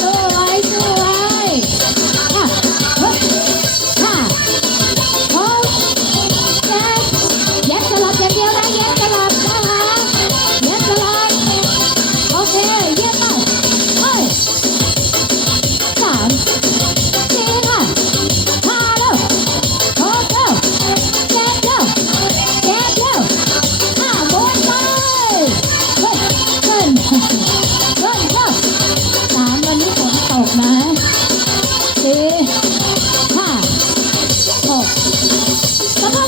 สวยสวยอ่เฮ้ยค่ยแบสลับอย่าเดียวนะแจ๊บสลับนะคะแจ๊บสลับโอเคเยี่ยมมเฮ้ยสามสี่ห้าแล้วหค้วเจ็ดแล้วแจ๊บแล้วาหม Come on.